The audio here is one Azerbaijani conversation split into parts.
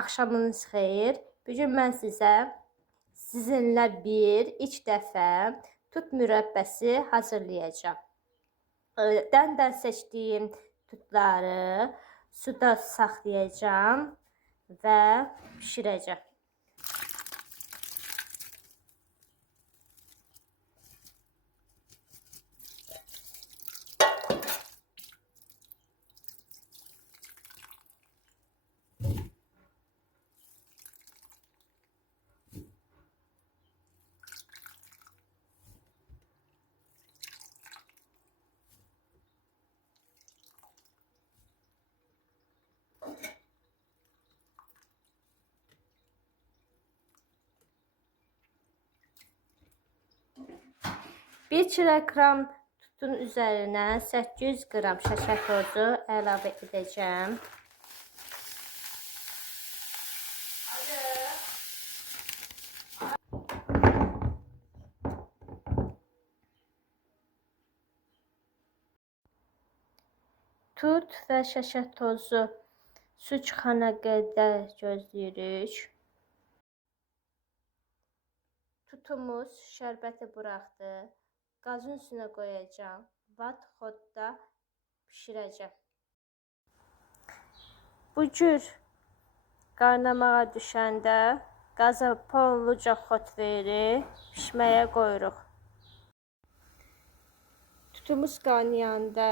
Axşamınız xeyir. Bugün mən sizinlə ilk dəfə tut mürəbbəsi hazırlayacağım. Dəndən seçdiyim tutları suda saxlayacağım və bişirəcəm. Bir kilogram tutun üzərinə 800 qram şəkər tozu əlavə edəcəm. Tut və şəkər tozu su çıxana qədər gözləyirik. Tutumuz şərbəti buraxdı. Qazın üstünə qoyacağım. Vat-xodda bişirəcəm. Bu cür qaynamağa düşəndə qaza polluca xod verib pişməyə qoyuruq. Tutumuz qaynayanda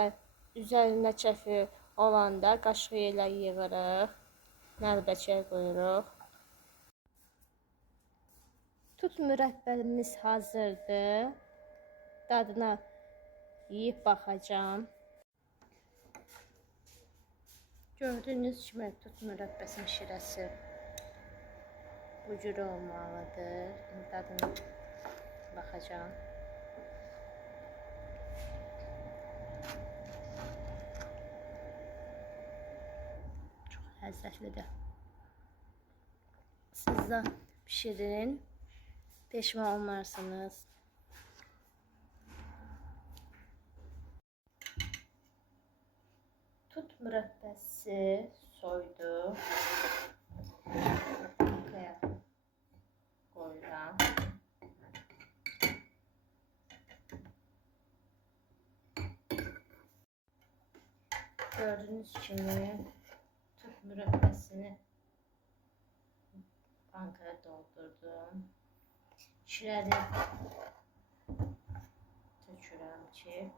üzərində kəfi olanda qaşığı ilə yığırıq. Nəlbəçəyə qoyuruq. Tut mürəbbəmiz hazırdır. Dadına yiyib baxacağım. Gördüyünüz kimi tut mürəbbəsinin şirəsi bu cür olmalıdır. Dadına baxacağım. Çox ləzzətlidir. Siz də pişirin. Peşman olmarsınız. Tut mürəbbəsi soydu. Arkaya koyuram. Gördüğünüz kimi tut mürəbbəsini bankaya doldurdum. Şirəni tökürəm ki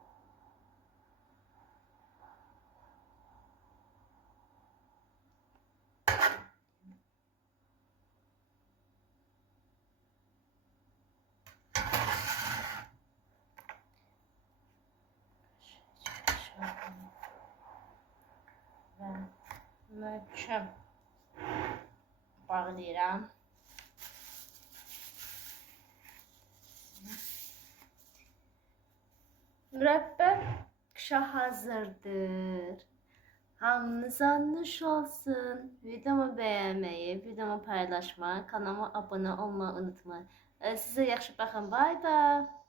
və möhkəm bağlayıram. Mürəbbə qışa hazırdır. Hamınıza nuş olsun. Videomu bəyənməyi, videomu paylaşmayı, kanalıma abunə olmayı unutmayın. Sizə yaxşı baxın. Bay bay.